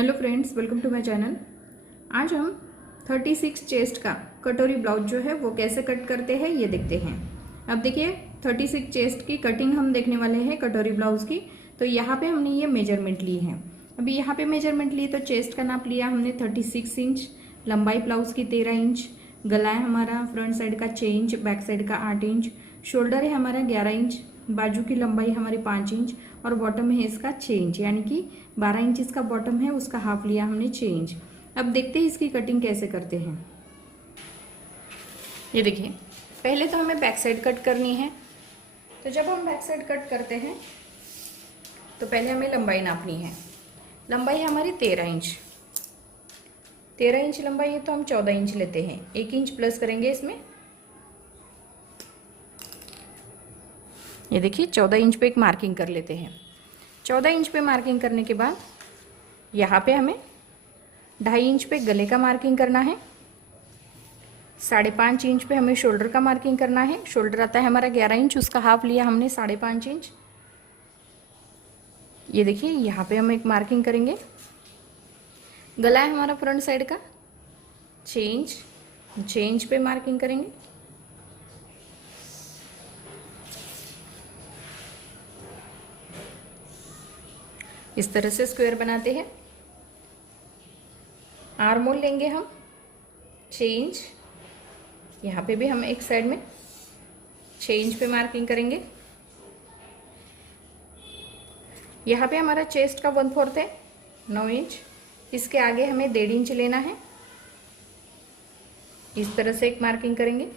Hello friends, welcome to my channel. आज हम 36 chest का कटोरी ब्लाउज जो है वो कैसे कट करते हैं ये देखते हैं। अब देखिए 36 चेस्ट की कटिंग हम देखने वाले हैं कटोरी ब्लाउज की। तो यहाँ पे हमने ये मेजरमेंट ली है। अभी यहाँ पे मेजरमेंट ली तो चेस्ट का नाप लिया हमने 36 इंच, लंबाई ब्लाउज की 13 इंच, गला है हमारा फ्रंट साइड का 6 इंच, बैक साइड का 8 इंच, शोल्डर है हमारा 11 इंच, बाजू की लंबाई हमारी 5 इंच और बॉटम है इसका 6 इंच, यानी कि 12 इंच इसका बॉटम है, उसका हाफ लिया हमने 6 इंच। अब देखते हैं इसकी कटिंग कैसे करते हैं। ये देखिए, पहले तो हमें बैक साइड कट करनी है। तो जब हम बैक साइड कट करते हैं तो पहले हमें लंबाई नापनी है। लंबाई हमारी 13 इंच, 13 इंच लंबाई है तो हम 14 इंच लेते हैं, 1 इंच प्लस करेंगे इसमें। ये देखिए 14 इंच पे एक मार्किंग कर लेते हैं। 14 इंच पे मार्किंग करने के बाद यहाँ पे हमें 2.5 इंच पे गले का मार्किंग करना है, 5.5 इंच पे हमें शोल्डर का मार्किंग करना है। शोल्डर आता है हमारा 11 इंच, उसका हाफ लिया हमने 5.5 इंच। ये देखिए यहाँ पे हम एक मार्किंग करेंगे। गला है हमारा फ्रंट साइड का 6 इंच, 6 इंच पे मार्किंग करेंगे। इस तरह से स्क्वायर बनाते हैं। आर्म होल लेंगे हम 6 इंच, यहाँ पे भी हम एक साइड में 6 इंच पे मार्किंग करेंगे। यहाँ पे हमारा चेस्ट का 1/4 है 9 इंच, इसके आगे हमें 1.5 इंच लेना है। इस तरह से एक मार्किंग करेंगे।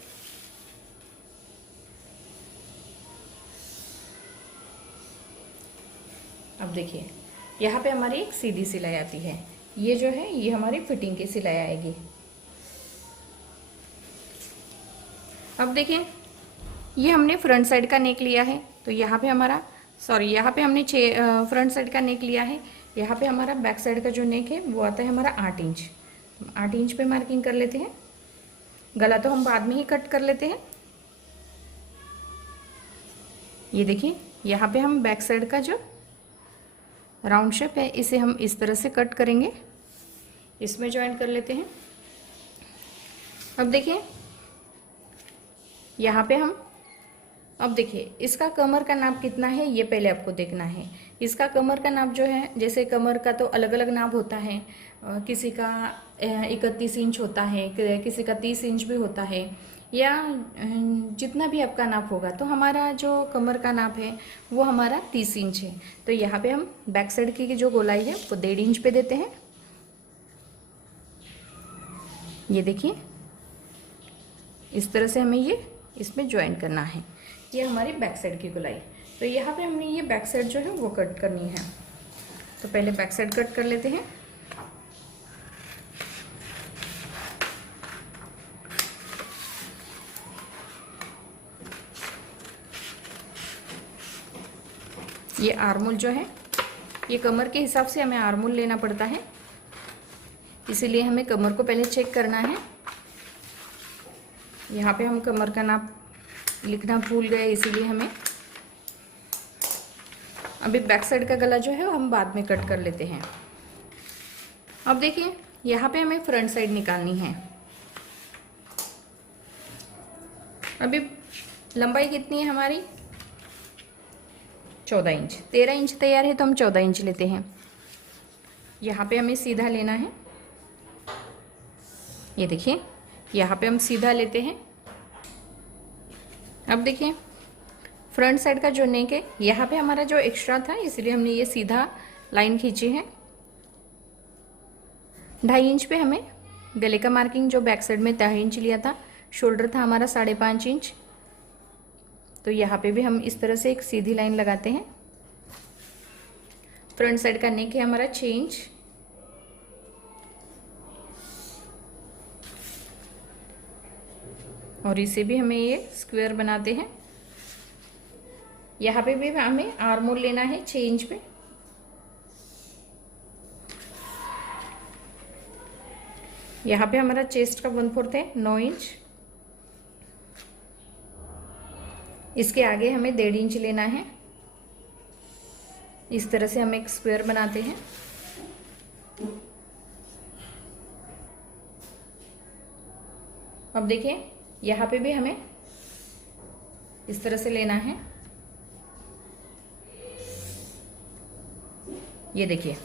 अब देखिए यहाँ पे हमारी एक सीधी सिलाई आती है। ये जो है ये हमारी फिटिंग की सिलाई आएगी। अब देखिए ये हमने फ्रंट साइड का नेक लिया है, तो यहाँ पे हमारा यहाँ पे हमने फ्रंट साइड का नेक लिया है। यहाँ पे हमारा बैक साइड का जो नेक है वो आता है हमारा 8 इंच। 8 इंच पे मार्किंग कर लेते हैं। गला तो हम बाद में ही कट कर लेते हैं। ये देखिए यहाँ पे हम बैक साइड का जो राउंड शेप है इसे हम इस तरह से कट करेंगे, इसमें ज्वाइन कर लेते हैं। अब देखिए यहाँ पे हम अब देखिए इसका कमर का नाप कितना है ये पहले आपको देखना है। इसका कमर का नाप जो है, जैसे कमर का तो अलग अलग नाप होता है, किसी का 31 इंच होता है, किसी का 30 इंच भी होता है, या जितना भी आपका नाप होगा। तो हमारा जो कमर का नाप है वो हमारा 30 इंच है। तो यहाँ पे हम बैक साइड की जो गोलाई है वो 1.5 इंच पे देते हैं। ये देखिए इस तरह से हमें ये इसमें ज्वाइन करना है। ये हमारी बैक साइड की गोलाई। तो यहाँ पे हमने ये बैक साइड जो है वो कट करनी है। तो पहले बैक साइड कट कर लेते हैं। ये आर्मोल जो है ये कमर के हिसाब से हमें आर्मोल लेना पड़ता है, इसीलिए हमें कमर को पहले चेक करना है। यहाँ पे हम कमर का नाप लिखना भूल गए, इसीलिए हमें अभी बैक साइड का गला जो है हम बाद में कट कर लेते हैं। अब देखिए यहाँ पे हमें फ्रंट साइड निकालनी है। अभी लंबाई कितनी है हमारी 14 इंच, 13 इंच तैयार है तो हम 14 इंच लेते हैं। यहाँ पे हमें सीधा लेना है। ये देखिए यहाँ पे हम सीधा लेते हैं। अब देखिए फ्रंट साइड का जो नेक है यहाँ पे हमारा जो एक्स्ट्रा था इसलिए हमने ये सीधा लाइन खींची है। 2.5 इंच पे हमें गले का मार्किंग, जो बैक साइड में 2.5 इंच लिया था, शोल्डर था हमारा 5.5 इंच। तो यहाँ पे भी हम इस तरह से एक सीधी लाइन लगाते हैं। फ्रंट साइड का नेक है हमारा 6 इंच। और इसे भी हमें ये स्क्वायर बनाते हैं। यहाँ पे भी हमें आर्मोल लेना है 6 इंच पे। यहाँ पे हमारा चेस्ट का 1/4 है 9 इंच, इसके आगे हमें 1.5 इंच लेना है। इस तरह से हम एक स्क्वायर बनाते हैं। अब देखिए यहाँ पे भी हमें इस तरह से लेना है। ये देखिए,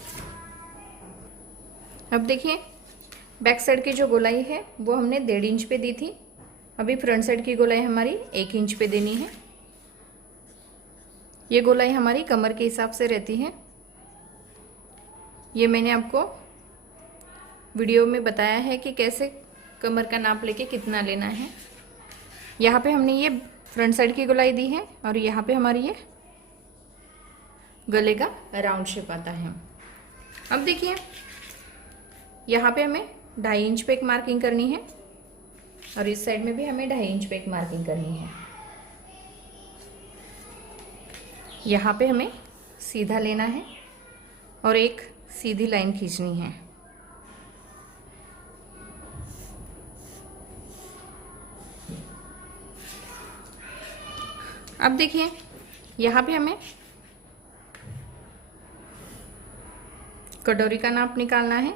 अब देखिए बैक साइड की जो गोलाई है वो हमने 1.5 इंच पे दी थी। अभी फ्रंट साइड की गोलाई हमारी 1 इंच पे देनी है। ये गोलाई हमारी कमर के हिसाब से रहती है। ये मैंने आपको वीडियो में बताया है कि कैसे कमर का नाप लेके कितना लेना है। यहाँ पे हमने ये फ्रंट साइड की गोलाई दी है और यहाँ पे हमारी ये गले का राउंड शेप आता है। अब देखिए यहाँ पे हमें 2.5 इंच पे एक मार्किंग करनी है और इस साइड में भी हमें 2.5 इंच पे एक मार्किंग करनी है। यहाँ पे हमें सीधा लेना है और एक सीधी लाइन खींचनी है। अब देखिए यहाँ पे हमें कटोरी का नाप निकालना है।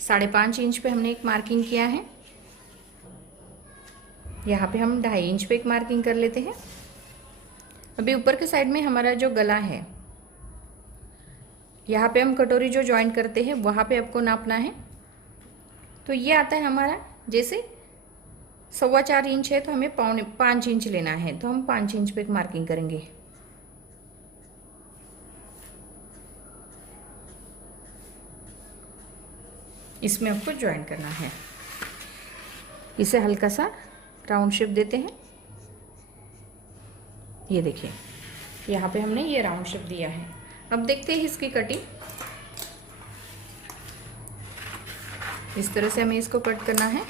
5.5 इंच पे हमने एक मार्किंग किया है। यहाँ पे हम 2.5 इंच पे एक मार्किंग कर लेते हैं। अभी ऊपर के साइड में हमारा जो गला है, यहाँ पे हम कटोरी जो जॉइंट करते हैं वहाँ पे आपको नापना है। तो ये आता है हमारा, जैसे 4.25 इंच है तो हमें 5 इंच लेना है, तो हम 5 इंच पे एक मार्किंग करेंगे। इसमें आपको जॉइंट करना है। इसे हल्का सा राउंड शेप देते हैं। ये देखिए यहाँ पे हमने ये राउंड शेप दिया है। अब देखते हैं इसकी कटिंग। इस तरह से हमें इसको कट करना है।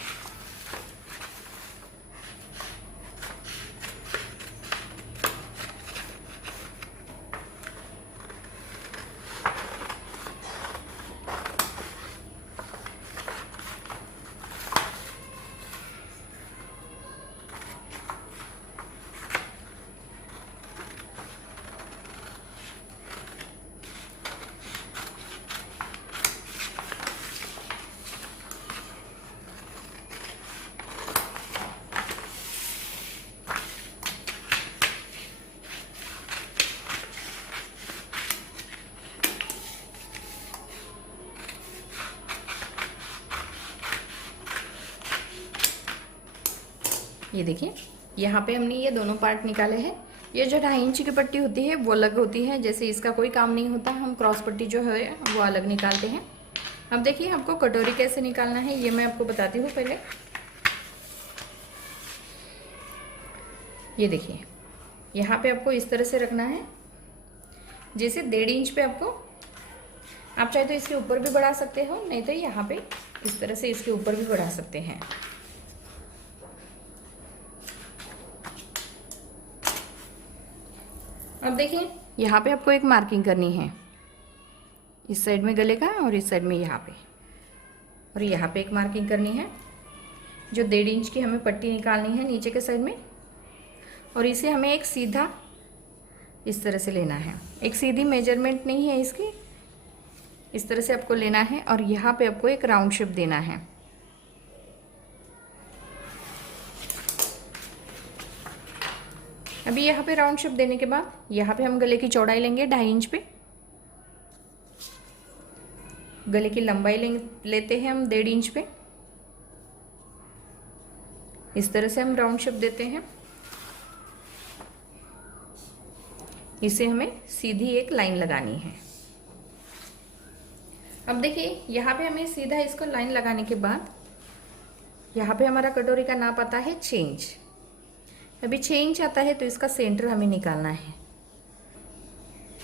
ये देखिए यहाँ पे हमने ये दोनों पार्ट निकाले हैं। ये जो 2.5 इंच की पट्टी होती है वो अलग होती है, जैसे इसका कोई काम नहीं होता, हम क्रॉस पट्टी जो है वो अलग निकालते हैं। अब देखिए आपको कटोरी कैसे निकालना है ये मैं आपको बताती हूँ पहले। ये देखिए यहाँ पे आपको इस तरह से रखना है, जैसे 1.5 इंच पे आपको, आप चाहे तो इसके ऊपर भी बढ़ा सकते हो, नहीं तो यहाँ पे इस तरह से इसके ऊपर भी बढ़ा सकते हैं। अब देखिए यहाँ पे आपको एक मार्किंग करनी है, इस साइड में गले का और इस साइड में यहाँ पे, और यहाँ पे एक मार्किंग करनी है। जो 1.5 इंच की हमें पट्टी निकालनी है नीचे के साइड में, और इसे हमें एक सीधा इस तरह से लेना है। एक सीधी मेजरमेंट नहीं है इसकी, इस तरह से आपको लेना है और यहाँ पे आपको एक राउंड शेप देना है। अभी यहाँ पे राउंड शेप देने के बाद यहाँ पे हम गले की चौड़ाई लेंगे 2.5 इंच पे, गले की लंबाई लेते हैं हम 1.5 इंच पे। इस तरह से हम राउंड शेप देते हैं। इसे हमें सीधी एक लाइन लगानी है। अब देखिए यहाँ पे हमें सीधा इसको लाइन लगाने के बाद यहाँ पे हमारा कटोरी का नाप आता है 6 इंच। अभी 6 इंच आता है तो इसका सेंटर हमें निकालना है।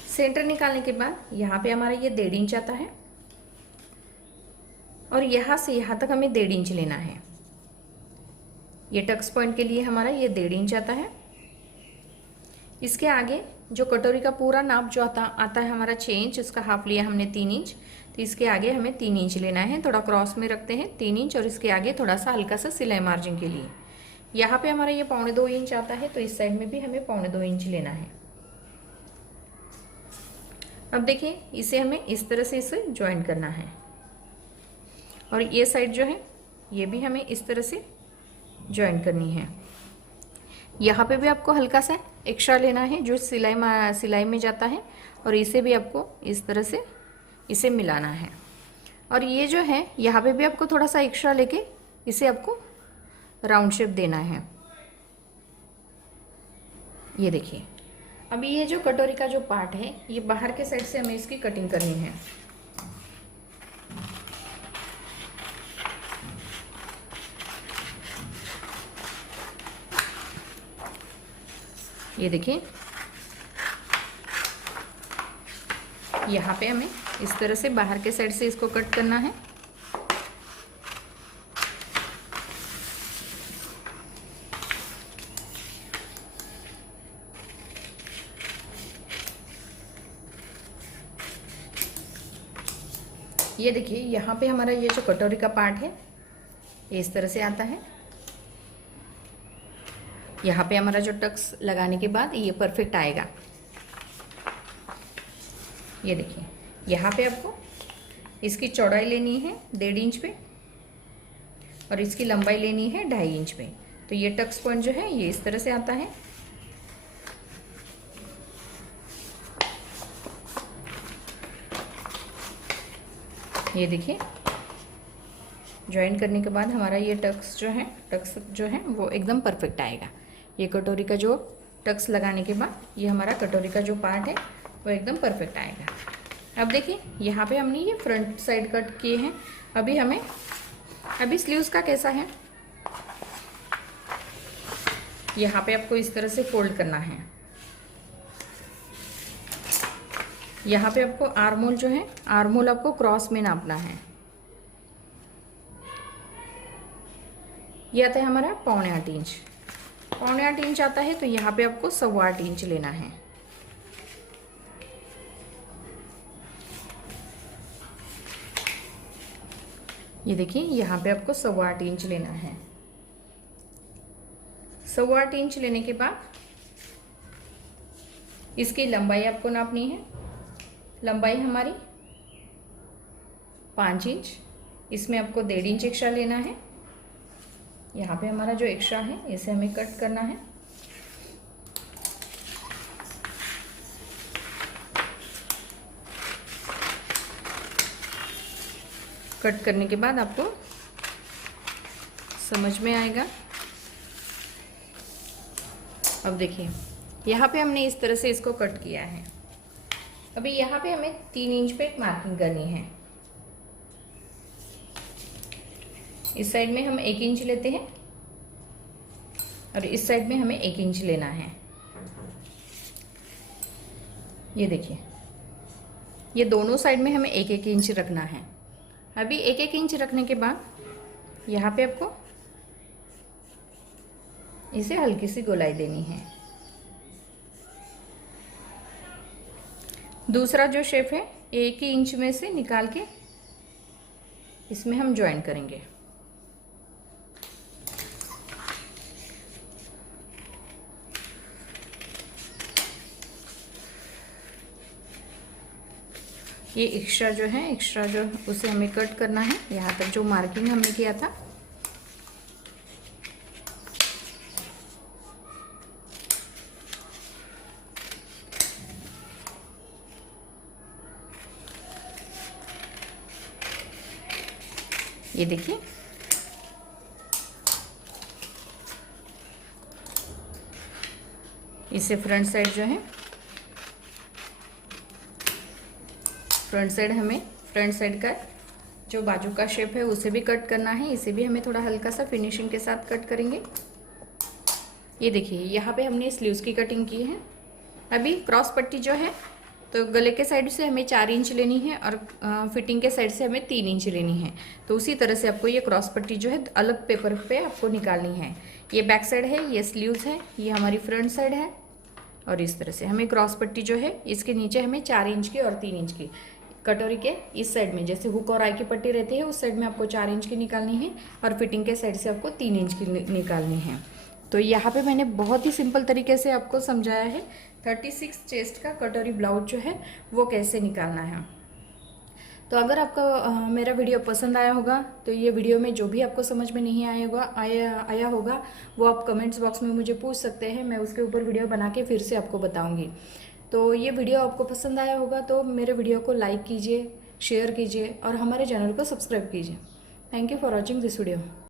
सेंटर निकालने के बाद यहाँ पे हमारा ये 1.5 इंच आता है और यहाँ से यहाँ तक हमें 1.5 इंच लेना है। ये टक्स पॉइंट के लिए हमारा ये 1.5 इंच आता है। इसके आगे जो कटोरी का पूरा नाप जो आता है हमारा 6 इंच, उसका हाफ लिया हमने 3 इंच, तो इसके आगे हमें 3 इंच लेना है। थोड़ा क्रॉस में रखते हैं 3 इंच और इसके आगे थोड़ा सा हल्का सा सिलाई मार्जिन के लिए। यहाँ पे हमारा ये 1.25 इंच आता है तो इस साइड में भी हमें 1.25 इंच लेना है। अब देखिए इसे हमें इस तरह से इसे ज्वाइन करना है और ये साइड जो है ये भी हमें इस तरह से जॉइन करनी है। यहाँ पे भी आपको हल्का सा एक्स्ट्रा लेना है जो सिलाई में जाता है, और इसे भी आपको इस तरह से इसे मिलाना है। और ये जो है यहाँ पे भी आपको थोड़ा सा एक्स्ट्रा लेके इसे आपको राउंड शेप देना है। ये देखिए, अभी ये जो कटोरी का जो पार्ट है, ये बाहर के साइड से हमें इसकी कटिंग करनी है। ये देखिए, यहाँ पे हमें इस तरह से बाहर के साइड से इसको कट करना है। ये देखिए, यहाँ पे हमारा ये जो कटोरी का पार्ट है ये इस तरह से आता है। यहाँ पे हमारा जो टक्स लगाने के बाद ये परफेक्ट आएगा। ये देखिए, यहाँ पे आपको इसकी चौड़ाई लेनी है 1.5 इंच पे, और इसकी लंबाई लेनी है 2.5 इंच पे। तो ये टक्स पॉइंट जो है ये इस तरह से आता है। ये देखिए, ज्वाइन करने के बाद हमारा ये टक्स जो है वो एकदम परफेक्ट आएगा। ये कटोरी का जो टक्स लगाने के बाद ये हमारा कटोरी का जो पार्ट है वो एकदम परफेक्ट आएगा। अब देखिए, यहाँ पे हमने ये फ्रंट साइड कट किए हैं। अभी स्लीव्स का कैसा है, यहाँ पे आपको इस तरह से फोल्ड करना है। यहाँ पे आपको आर्मोल जो है, आर्मोल आपको क्रॉस में नापना है। ये आता है हमारा 7.25 इंच, 7.25 इंच आता है, तो यहाँ पे आपको 8.25 इंच लेना है। ये देखिए, यहाँ पे आपको 8.25 इंच लेना है। 8.25 इंच लेने के बाद इसकी लंबाई आपको नापनी है। लंबाई हमारी 5 इंच, इसमें आपको 1.5 इंच एक्स्ट्रा लेना है। यहाँ पे हमारा जो एक्स्ट्रा है इसे हमें कट करना है। कट करने के बाद आपको समझ में आएगा। अब देखिए, यहाँ पे हमने इस तरह से इसको कट किया है। अभी यहाँ पे हमें 3 इंच पे एक मार्किंग करनी है। इस साइड में हम 1 इंच लेते हैं और इस साइड में हमें 1 इंच लेना है। ये देखिए, ये दोनों साइड में हमें 1-1 इंच रखना है। अभी 1-1 इंच रखने के बाद यहाँ पे आपको इसे हल्की सी गोलाई देनी है। दूसरा जो शेप है 1 ही इंच में से निकाल के इसमें हम ज्वाइन करेंगे। ये एक्स्ट्रा जो उसे हमें कट करना है। यहाँ तक जो मार्किंग हमने किया था, ये देखिए, इसे फ्रंट साइड जो है, फ्रंट साइड का जो बाजू का शेप है उसे भी कट करना है। इसे भी हमें थोड़ा हल्का सा फिनिशिंग के साथ कट करेंगे। ये देखिए, यहाँ पे हमने स्लीव्स की कटिंग की है। अभी क्रॉस पट्टी जो है, तो गले के साइड से हमें 4 इंच लेनी है और फिटिंग के साइड से हमें 3 इंच लेनी है। तो उसी तरह से आपको ये क्रॉस पट्टी जो है अलग पेपर पे आपको निकालनी है। ये बैक साइड है, ये स्लीव्स है, ये हमारी फ्रंट साइड है, और इस तरह से हमें क्रॉस पट्टी जो है इसके नीचे हमें 4 इंच की और 3 इंच की, कटोरी के इस साइड में जैसे हुक और आई की पट्टी रहती है उस साइड में आपको 4 इंच की निकालनी है, और फिटिंग के साइड से आपको 3 इंच की निकालनी है। तो यहाँ पे मैंने बहुत ही सिंपल तरीके से आपको समझाया है 36 चेस्ट का कटोरी ब्लाउज जो है वो कैसे निकालना है। तो अगर आपको मेरा वीडियो पसंद आया होगा तो ये वीडियो में जो भी आपको समझ में नहीं आया होगा वो आप कमेंट्स बॉक्स में मुझे पूछ सकते हैं, मैं उसके ऊपर वीडियो बना के फिर से आपको बताऊंगी। तो ये वीडियो आपको पसंद आया होगा तो मेरे वीडियो को लाइक कीजिए, शेयर कीजिए और हमारे चैनल को सब्सक्राइब कीजिए। Thank you for watching this video.